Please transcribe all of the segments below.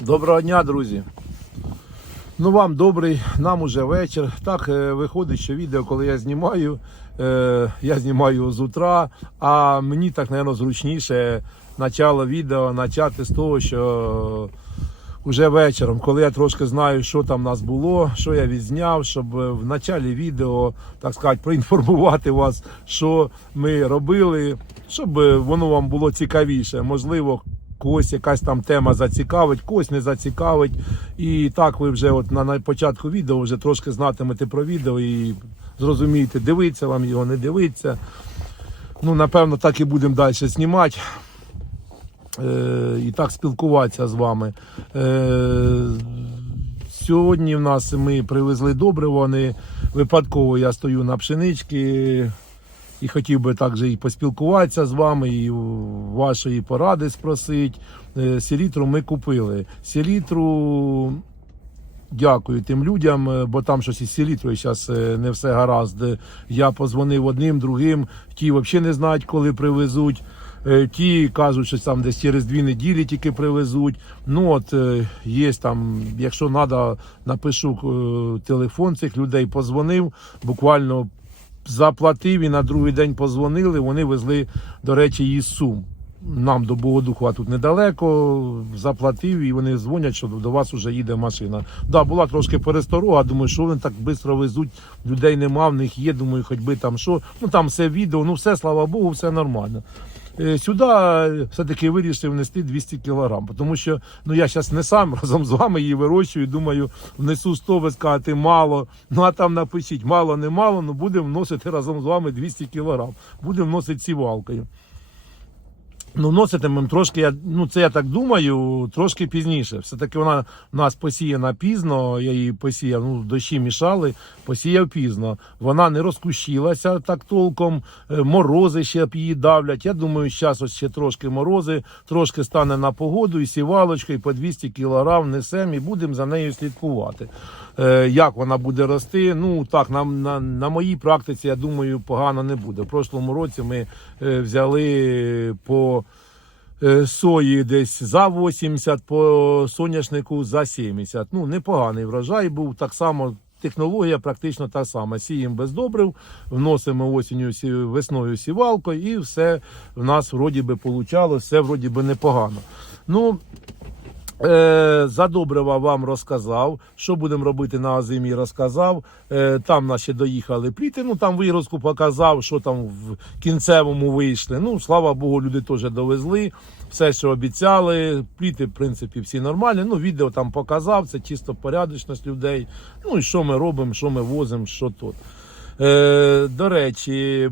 Доброго дня, друзі. Ну вам добрий, нам уже вечір. Так е, виходить, що відео, коли я знімаю, е, я знімаю з утра, а мені так, мабуть, зручніше начало відео почати з того, що вже вечором, коли я трошки знаю, що там в нас було, що я відзняв, щоб е, в началі відео, так сказати, проінформувати вас, що ми робили, щоб е, воно вам було цікавіше. Можливо, когось якась там тема зацікавить, когось не зацікавить. І так ви вже от на, початку відео вже трошки знатимете про відео і зрозумієте, дивиться вам його, не дивиться. Ну, напевно, так і будемо далі знімати. Е, і так спілкуватися з вами. Е, сьогодні в нас ми привезли добриво, вони випадково я стою на пшеничці і хотів би також і поспілкуватися з вами, і вашої поради спросити. Е, селітру ми купили. Селітру дякую тим людям, е, бо там щось із селітрою зараз не все гаразд. Я позвонив одним, другим, ті взагалі не знають, коли привезуть. Е, Ті кажуть, що там десь через дві неділі тільки привезуть. Ну от е, є там, якщо треба, напишу е, телефон цих людей, позвонив, буквально заплатив і на другий день позвонили. Вони везли, до речі, її сум. Нам до Богодухова тут недалеко, заплатив і вони дзвонять, що до вас вже їде машина. Да, була трошки пересторога, думаю, що вони так швидко везуть, людей нема, в них є, думаю, хоч би там що. Ну там все відео, ну все, слава Богу, все нормально. Е, Сюди все-таки вирішив внести 200 кілограм, тому що ну я зараз не сам разом з вами її вирощую. Думаю, внесу 100, ви скажете мало. Ну а там напишіть мало, не мало, ну будемо вносити разом з вами 200 кілограм. Будемо вносити сівалкою. Ну, вноситимемо трошки, я, ну це я так думаю, трошки пізніше. Все-таки вона у нас посіяна пізно, я її посіяв, ну дощі мішали, посіяв пізно. Вона не розкущилася так толком, е, морози ще її давлять. Я думаю, зараз ось ще трошки морози, трошки стане на погоду і сівалочка, і по 200 кілограм несемо і будемо за нею слідкувати. Е, Як вона буде рости? Ну так, на, на, на моїй практиці, я думаю, погано не буде. В прошлому році ми е, взяли по е, сої десь за 80, по соняшнику за 70. Ну, непоганий врожай був. Так само технологія практично та сама. Сіємо без добрив, вносимо осінню весною сівалкою, і все в нас вроді би получалось, все вроді би непогано. Ну, за добрива вам розказав. Що будемо робити на озимі, розказав. Е, там наші доїхали пліти. Ну там вирозку показав, що там в кінцевому вийшли. Ну, слава Богу, люди теж довезли. Все, що обіцяли. Пліти, в принципі, всі нормальні. Ну, відео там показав, це чисто порядочність людей. Ну і що ми робимо, що ми возимо, що тут. Е, до речі,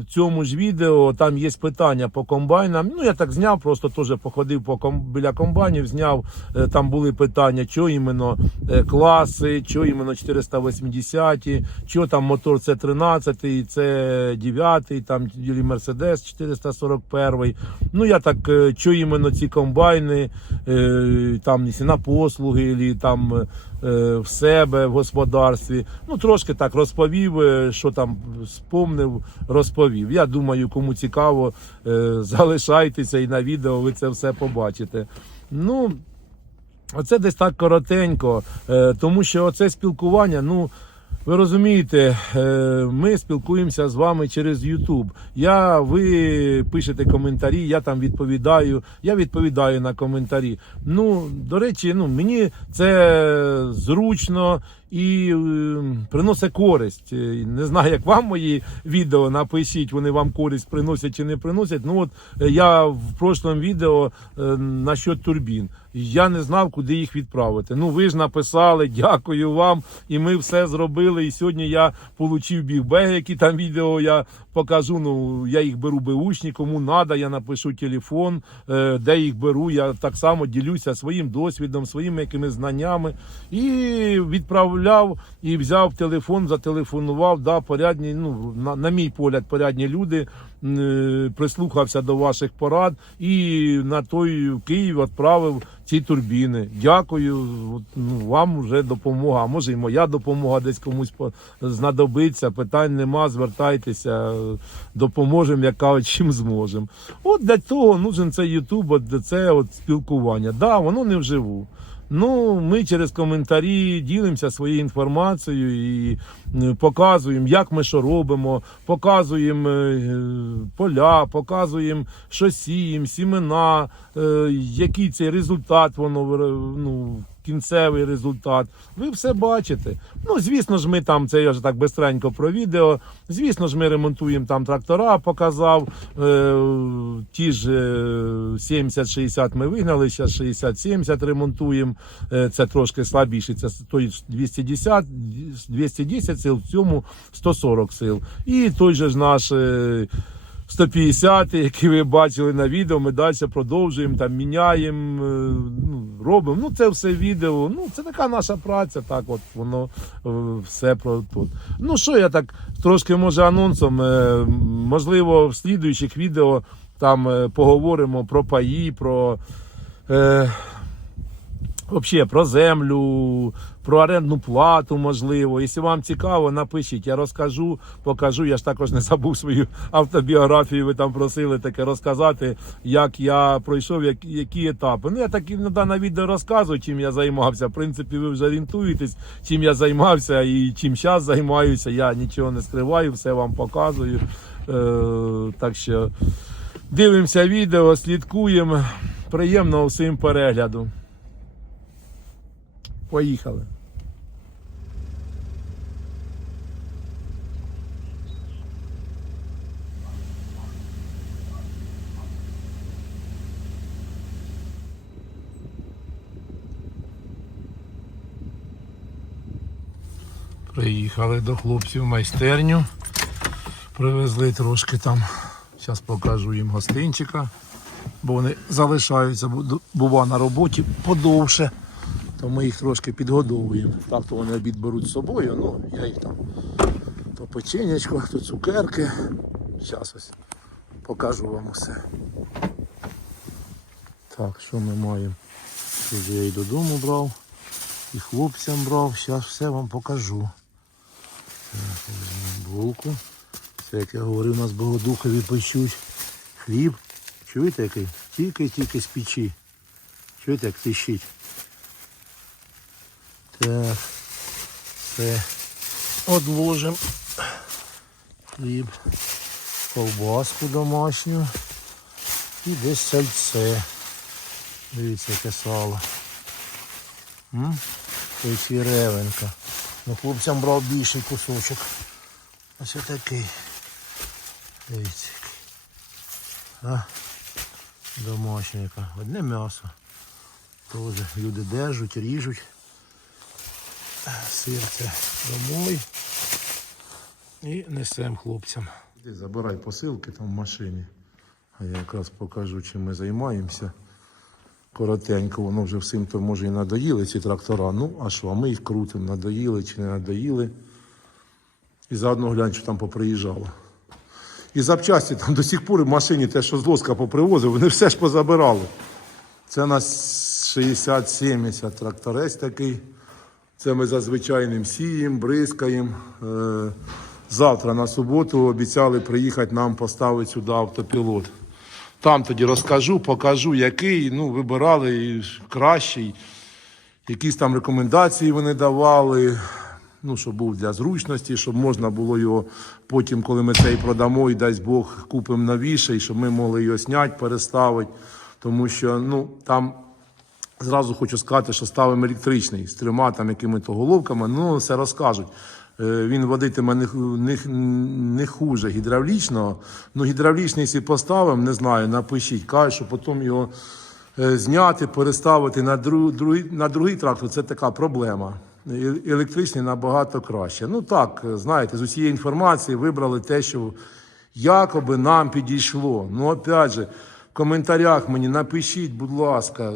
в цьому ж відео там є питання по комбайнам. Ну, я так зняв, просто теж походив по ком... біля комбайнів, зняв. Е, там були питання, що іменно е, класи, що іменно 480, що там мотор це 13, це 9, там Мерседес 441. Ну, я так, що іменно ці комбайни, е, там якщо на послуги, і там в себе в господарстві. Ну, трошки так розповів, е, що там спомнив, розповів. Я думаю, кому цікаво, е, залишайтеся і на відео ви це все побачите. Ну, Оце десь так коротенько, е, тому що оце спілкування, ну. Ви розумієте, е, ми спілкуємося з вами через YouTube. Я, ви пишете коментарі, я там відповідаю, я відповідаю на коментарі. Ну, до речі, ну, мені це зручно і е, приносить користь. Е, Не знаю, як вам мої відео напишіть, вони вам користь приносять чи не приносять. Ну от е, я в прошлому відео насчет турбін. Я не знав, куди їх відправити. Ну, ви ж написали, дякую вам. І ми все зробили. І сьогодні я отримав бігбеги, які там відео я покажу. Ну, я їх беру беушні, кому треба, я напишу телефон, е, де їх беру. Я так само ділюся своїм досвідом, своїми якими знаннями. І відправляв, і взяв телефон, зателефонував. Да, порядні, ну, на, на мій погляд, порядні люди. е, Прислухався до ваших порад і на той Київ відправив ці турбіни. Дякую. Ну, вам вже допомога. А може і моя допомога десь комусь знадобиться. Питань нема, звертайтеся, допоможемо, як кажуть, чим зможемо. От для того нужен цей Ютуб, це от спілкування. Да, воно не вживу. Ну, ми через коментарі ділимося своєю інформацією і показуємо, як ми що робимо, показуємо е, поля, показуємо, що сіємо, сімена, е, який цей результат, воно ну, кінцевий результат. Ви все бачите. Ну, звісно ж, ми там це я вже так бистренько про відео. Звісно ж, ми ремонтуємо там трактора, показав. Е, ті ж е, 70-60 ми вигнали, зараз 60-70 ремонтуємо. Е, це трошки слабіше. Це той 210, 210 сил, в цьому 140 сил. І той же ж наш. е, 150, який ви бачили на відео, ми далі продовжуємо, там міняємо, е, ну, робимо. Ну, це все відео. Ну, це така наша праця, так от воно е, все про тут. Ну що я так трошки може анонсом. е, Можливо, в слідуючих відео там поговоримо про паї, про. Взагалі про землю, про орендну плату, можливо. Якщо вам цікаво, напишіть, я розкажу, покажу. Я ж також не забув свою автобіографію. Ви там просили таке розказати, як я пройшов, як, які етапи. Ну я так іноді на відео розказую, чим я займався. В принципі, ви вже орієнтуєтесь, чим я займався і чим зараз займаюся. Я нічого не скриваю, все вам показую. Е, так що дивимося відео, слідкуємо. Приємного всім перегляду. Поїхали. Приїхали до хлопців в майстерню. Привезли трошки там. Зараз покажу їм гостинчика, бо вони залишаються, бува на роботі подовше то ми їх трошки підгодовуємо. Так то вони обід беруть з собою, ну я їх там то печенячко, то цукерки. Зараз ось покажу вам усе. Так, що ми маємо? Тут я і додому брав, і хлопцям брав, зараз все вам покажу. Булку. Це, як я говорив, у нас богодухові печуть. Хліб. Чуєте який? Тільки-тільки з печі. Чуєте, як тріщить? Так, все одложимо хліб, ковбаску домашню і десь сальце. Дивіться, яке сало. М? Ось і ревенка. Ну, хлопцям брав більший кусочок. Ось отакий. Дивіться. А? Домашника. Одне м'ясо. Теж люди держать, ріжуть сирце домой і несемо хлопцям. Іди забирай посилки там в машині. А я якраз покажу, чим ми займаємося. Коротенько, воно вже всім то може і надоїли ці трактора. Ну, а що, а ми їх крутимо, надоїли чи не надоїли. І заодно глянь, що там поприїжджало. І запчасті там до сих пор в машині те, що з лоска попривозив, вони все ж позабирали. Це у нас 60-70 тракторець такий. Це ми зазвичай ним сіємо, бризкаємо. Е, Завтра на суботу обіцяли приїхати нам поставити сюди автопілот. Там тоді розкажу, покажу, який, ну, вибирали кращий. Якісь там рекомендації вони давали, ну, щоб був для зручності, щоб можна було його потім, коли ми цей продамо, і дасть Бог купимо новіший, щоб ми могли його зняти, переставити. Тому що ну, там Зразу хочу сказати, що ставимо електричний з трьома там якими-то головками, ну все розкажуть. Е, Він водитиме не, не, не хуже гідравлічного. Ну, гідравлічний, якщо поставимо, не знаю, напишіть, кажуть, що потім його е, зняти, переставити на, друг, другий, на другий трактор це така проблема. Е- Електричний набагато краще. Ну так, знаєте, з усієї інформації вибрали те, що якоби нам підійшло. Ну, опять же, в коментарях мені напишіть, будь ласка,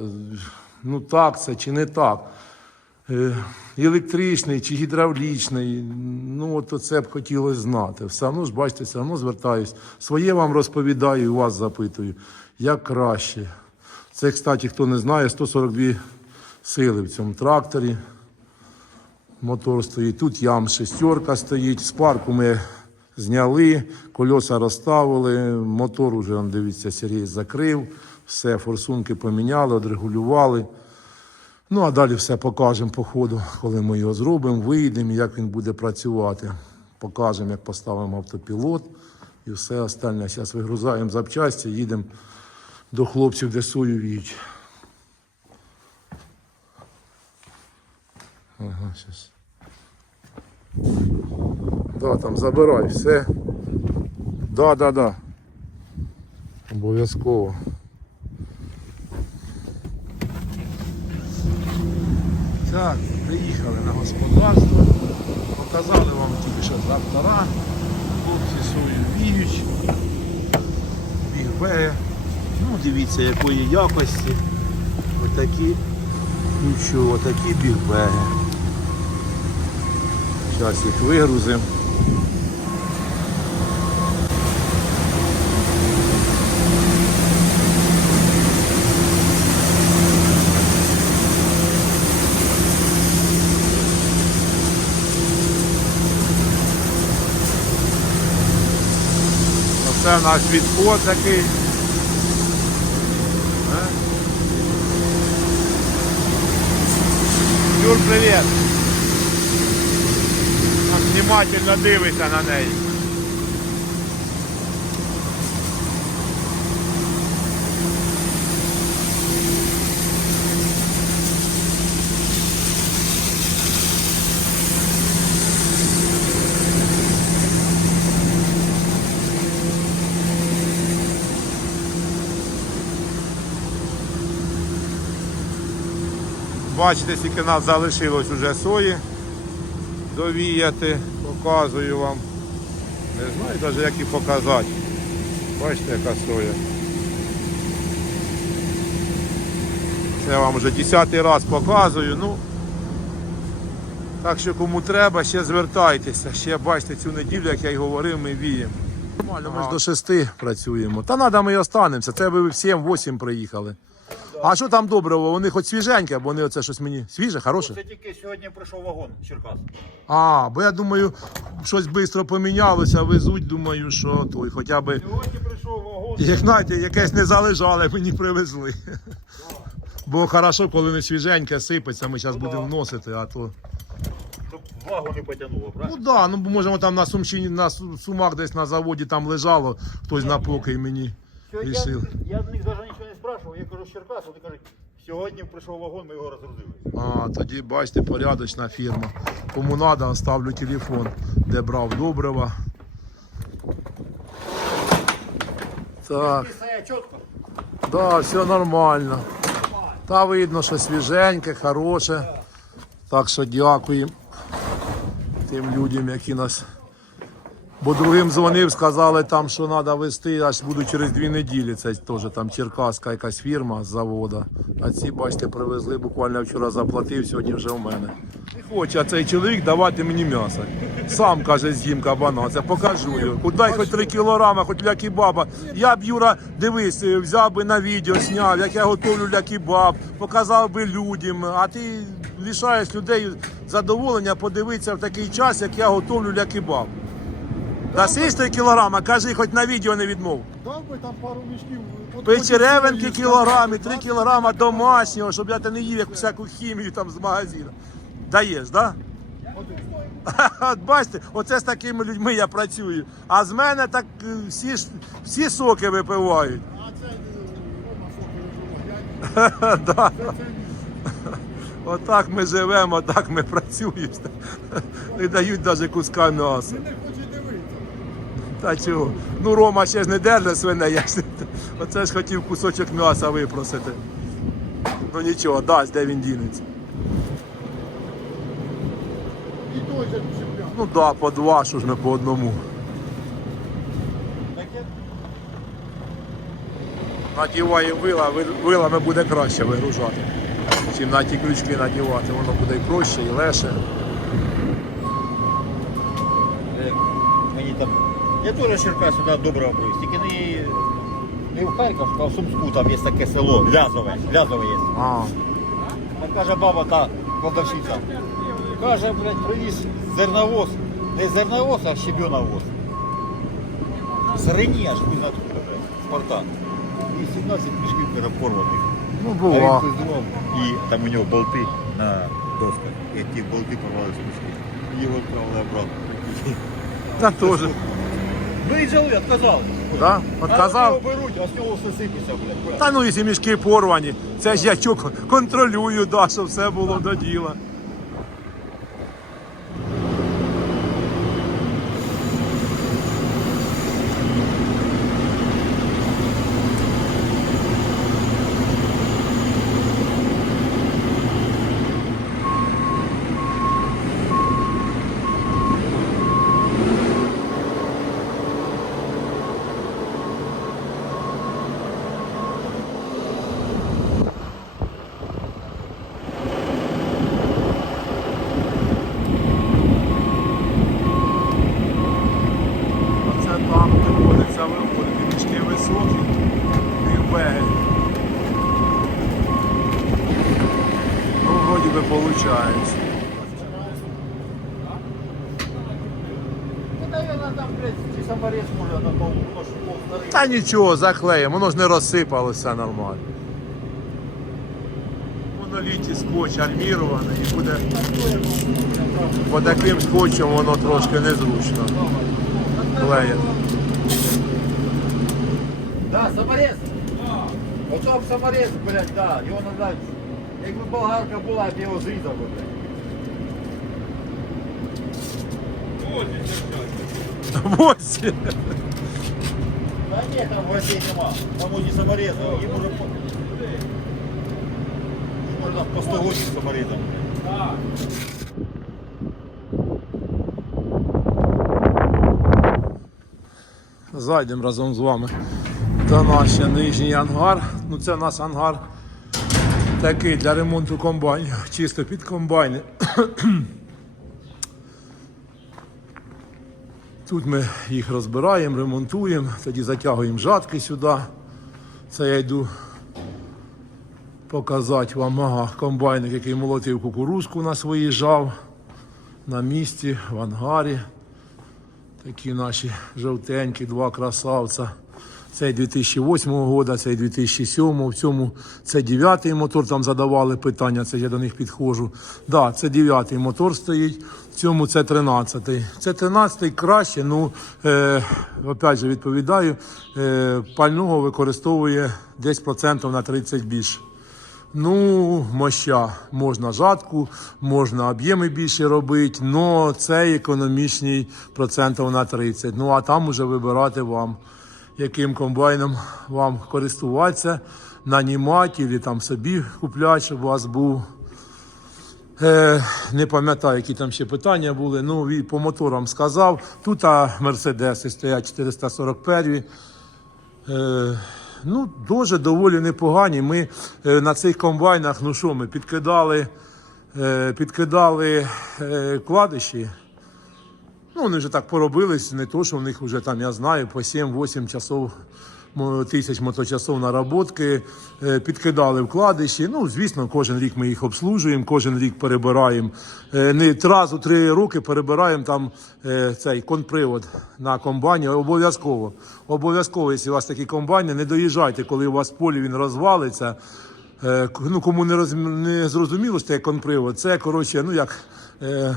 ну так це чи не так. Е, Електричний чи гідравлічний, ну от це б хотілося знати. Все одно ж, бачите, все одно звертаюсь. Своє вам розповідаю і вас запитую, як краще. Це, кстати, хто не знає, 142 сили в цьому тракторі. Мотор стоїть. Тут ям шестерка стоїть. З парку ми зняли, кольоса розставили, мотор уже, дивіться, Сергій закрив, все, форсунки поміняли, одрегулювали. Ну, а далі все покажемо по ходу, коли ми його зробимо, вийдемо, як він буде працювати. Покажемо, як поставимо автопілот і все остальне. Зараз вигрузаємо запчасті, їдемо до хлопців, де сою віють. Ага, зараз. Да, там забирай все. Да, да, да. Обов'язково. Так, приїхали на господарство. Показали вам тільки що трактора. Хлопці сою віють. бігбеє. Ну, дивіться, якої якості. Отакі. Нічого, отакі бігбеги. Зараз їх вигрузимо. Оце наш відход такий. Юр, привіт. Так внимательно дивися на неї. Бачите, скільки нас залишилось уже сої довіяти, показую вам. Не знаю навіть як і показати. Бачите, яка соя. Це вам вже десятий раз показую. Ну, так що кому треба, ще звертайтеся. Ще бачите цю неділю, як я й говорив, ми віємо. Нормально, ми ж до шести працюємо. Та треба ми і останемося. Це ви в 7-8 приїхали. А що там доброго? Вони хоч свіженьке, або вони оце щось мені свіже, хороше? Це тільки сьогодні прийшов вагон Черкас. А, бо я думаю, щось швидко помінялося, везуть, думаю, що той хоча б, Сьогодні прийшов вагон. як знаєте, якесь не залежале, мені привезли. Бо хорошо, коли не свіженьке сипеться, ми зараз Ну, будемо да. носити, а то. Щоб вагу не потягнуло, Ну так, да, ну бо можемо там на Сумщині, на Су- Сумах десь на заводі там лежало, хтось на покій мені рішив. я, я з них навіть нічого не спрашивав, я кажу з Черкас, вони кажуть, сьогодні прийшов вагон, ми його розгрузили. А, тоді бачите, порядочна фірма. Кому треба, оставлю телефон, де брав добрива. Так. Да, все нормально. Та видно, що свіженьке, хороше. Так що дякуємо тим людям, які нас. Бо другим дзвонив, сказали там, що треба везти, аж буду через дві неділі. Це теж там черкаська якась фірма з завода. А ці, бачите, привезли, буквально вчора заплатив, сьогодні вже у мене. Не хоче цей чоловік давати мені м'ясо. Сам каже, з'їм кабана, це покажу його. Кудай хоч три кілограми, хоч для кебаба. Я б Юра, дивись, е, взяв би на відео, зняв, як я готовлю для кебаб, показав би людям. А ти лишаєш людей задоволення подивитися в такий час, як я готовлю для кебаб. Дасиш три кілограма, кажи, хоч на відео не відмов. Дав би там пару мішків. от Печеревинки потім кілограми, 3 кілограма домашнього, щоб я те не їв як всяку хімію там з магазину. Даєш? Да? От бачите, оце з такими людьми я працюю. А з мене так е, всі, ж- всі соки випивають. А це е, Рома соки. Да. Отак ми живемо, отак ми працюємо. Не дають навіть куска м'яса. не. Та чого? Ну Рома ще ж не держить свиней. Я ж... Оце ж хотів кусочок м'яса випросити. Ну нічого, дасть, де він дінеться. Ну да, по два, що ж ми по одному. Надіває вила, вилами буде краще вигружати. Чим на ті крючки надівати, воно буде і проще, і легше. е, мені там. Я теж з Черкас сюди доброго привіз, тільки не, не в Харківську, а в Сумську, там є таке село, Лязове, Лязове є. А, Так каже баба та продавщиця. Каже, блядь, привіз зерновоз. Не зерновоз, а щебеновоз. Сирині аж хуй на откуда, блядь, Спартак. І 17 мішків каже, порваних. ну А він пиздував, І там у нього болти на досках. І ті болти порвали з мішки. Його відправили обратно. Та теж. Виїжджали, відказали. Да? А Отказав? його беруть, а з нього все сипеться, блядь. Та ну, якщо мішки порвані, це ж я чок контролюю, да, щоб все було до діла. Оце там приходиться виводити мішки високі і беги. Ну, вроді би виходить. Ну, наверное, там, блядь, чи саморез може на тому, ну, що пол старий. Та нічого, заклеїмо, воно ж не розсипалося нормально. Моноліті скотч армірований і буде по таким скотчем воно трошки незручно. Клеїти. Да, саморез. Оце б саморез, блядь, да. Його надо. Якби болгарка була, я б його зрізав блядь. Ось. Та ні, там гостей нема. Там одні саморези, їм уже по... Можна по 100 годин саморезом. Зайдемо разом з вами до наш нижній ангар. Ну це у нас ангар такий для ремонту комбайнів, чисто під комбайни. Тут ми їх розбираємо, ремонтуємо, тоді затягуємо жатки сюди. Це я йду показати вам ага, комбайник, який молотив кукурузку на виїжджав на місці в ангарі. Такі наші жовтенькі, два красавця. Цей 2008 року, цей 2007. В цьому це 9-й мотор, там задавали питання, це я до них підходжу. Да, це 9-й мотор стоїть, цьому це 13-й. Це 13-й краще, ну, е, опять же відповідаю, е, пального використовує десь процентів на 30 більше. Ну, моща. Можна жатку, можна об'єми більше робити, але це економічний процентів на 30. Ну а там уже вибирати вам, яким комбайном вам користуватися, нанімати або там собі купляти, щоб у вас був. Е, не пам'ятаю, які там ще питання були. Ну, по моторам сказав. Тут а, Мерседеси стоять 441. Е, ну, дуже доволі непогані. Ми е, на цих комбайнах, ну що, ми підкидали, е, підкидали е, кладиші. Ну, вони вже так поробились, не то, що в них вже там, я знаю, по 7-8 часов, тисяч моточасов наработки, е, підкидали вкладиші. Ну, звісно, кожен рік ми їх обслужуємо, кожен рік перебираємо. Е, Не раз у три роки перебираємо там е, цей конпривод на комбайні. Обов'язково. Обов'язково, якщо у вас такі комбайни, не доїжджайте, коли у вас полі він розвалиться. Ну, кому не, роз, не зрозуміло, що це конпривод, це коротше, ну як е,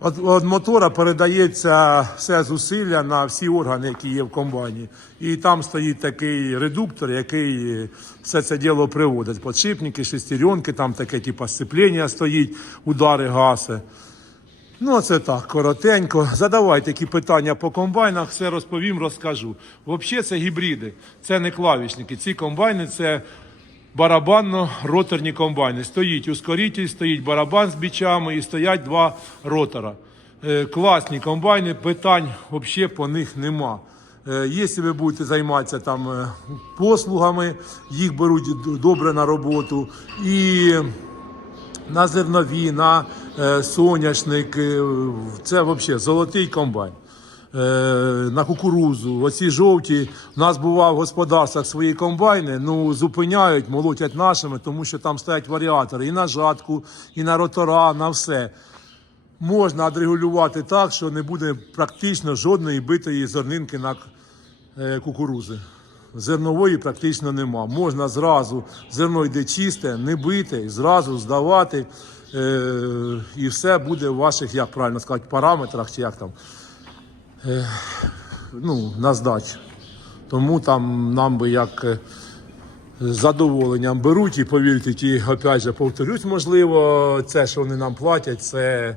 от, от, от мотора передається все зусилля на всі органи, які є в комбайні. І там стоїть такий редуктор, який все це діло приводить. Подшипники, шестеренки, там таке типу сцеплення стоїть, удари гаси. Ну, це так, коротенько. Задавайте які питання по комбайнах, все розповім, розкажу. Взагалі це гібриди, це не клавішники. Ці комбайни це барабанно-роторні комбайни. Стоїть ускоритель, стоїть барабан з бічами і стоять два ротора. Е, класні комбайни, питань взагалі по них нема. Е, Якщо ви будете займатися там е, послугами, їх беруть добре на роботу. І на зернові, на соняшник. Це взагалі золотий комбайн. Е, на кукурузу. Оці жовті. У нас бував в господарствах свої комбайни, ну зупиняють, молотять нашими, тому що там стоять варіатори і на жатку, і на ротора, на все. Можна відрегулювати так, що не буде практично жодної битої зернинки на е, кукурузи. Зернової практично нема. Можна зразу, зерно йде чисте, не бити, зразу здавати. Е, і все буде в ваших, як правильно сказати, параметрах чи як там, ну, на здачу. Тому там нам би як е, з задоволенням беруть і повірте, ті, опять же, повторюсь, можливо, це, що вони нам платять, це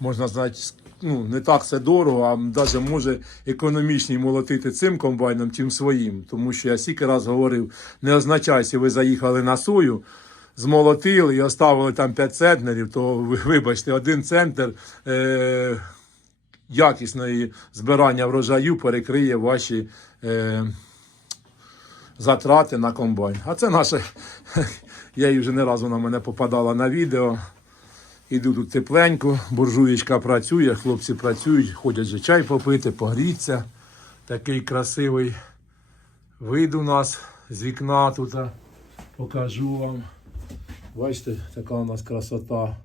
можна знати, ну, не так це дорого, а навіть може економічні молотити цим комбайном, чим своїм. Тому що я стільки раз говорив, не означає, що ви заїхали на сою, змолотили і оставили там 5 центнерів, то ви- вибачте, один центр. Е- Якісної збирання врожаю перекриє ваші е, затрати на комбайн. А це наше, я її вже не разу на мене попадала на відео. Іду тут тепленько, буржуєчка працює, хлопці працюють, ходять же чай попити, погріться. Такий красивий вид у нас з вікна тут. Покажу вам. Бачите, така у нас красота.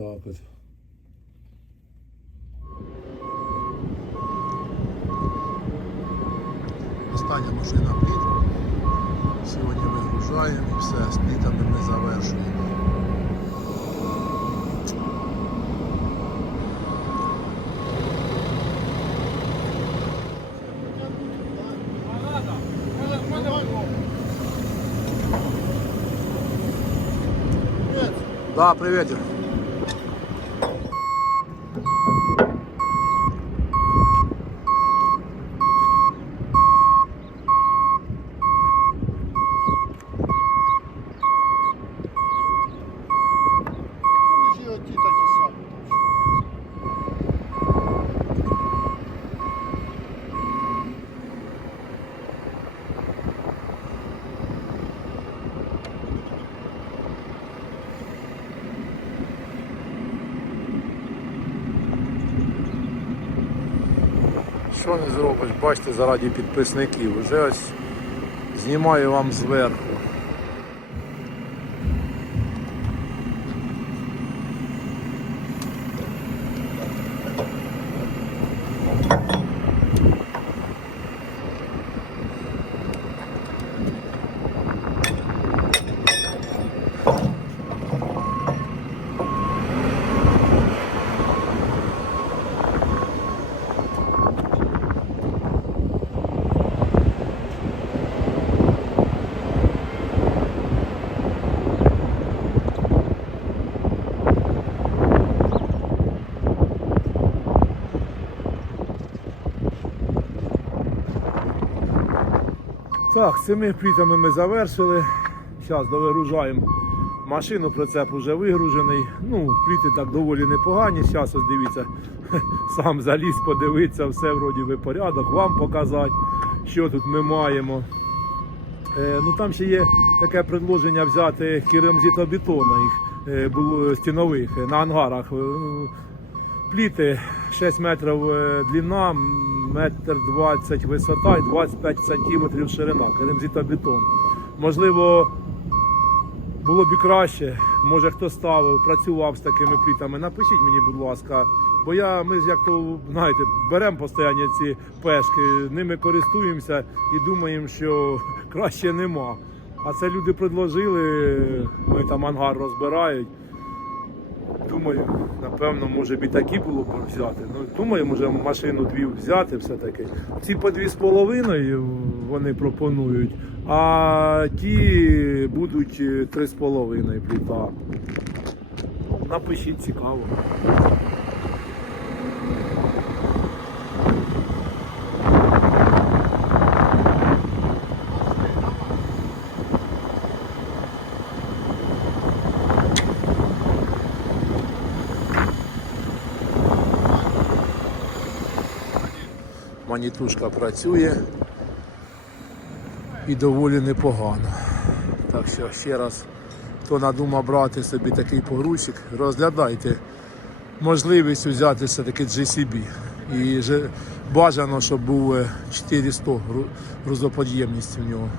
Отак от. Остання машина пліт. Сьогодні вигружаємо і все, з плітами ми завершуємо. Да, привет. Що не зробиш, бачите, заради підписників. Вже ось знімаю вам зверху. Так, з цими плітами ми завершили. Зараз довигружаємо машину, прицеп вже вигружений. Ну, пліти так доволі непогані. Зараз ось дивіться, сам заліз, подивитися, все вроді би порядок, вам показати, що тут ми маємо. Е, ну там ще є таке предложення взяти керамзитобетона їх е, було стінових е, на ангарах. Е, ну, Пліти 6 метрів е, длина, метр 20 висота і 25 сантиметрів ширина. Керамзитобетон. Можливо, було б і краще. Може хто ставив, працював з такими плітами. Напишіть мені, будь ласка. Бо я, ми як то знаєте, беремо постійно ці пешки, ними користуємося і думаємо, що краще нема. А це люди предложили, ми там ангар розбирають. Думаю, напевно, може б і такі було б взяти. Ну, думаю, може машину дві взяти все-таки. Ці по дві з половиною вони пропонують, а ті будуть е, три з половиною пліта. Напишіть цікаво. Манітушка працює і доволі непогано. Так що ще раз хто надумав брати собі такий погрузчик, розглядайте можливість взяти все-таки GCB. І бажано, щоб був е, 400 грузоподємність в нього.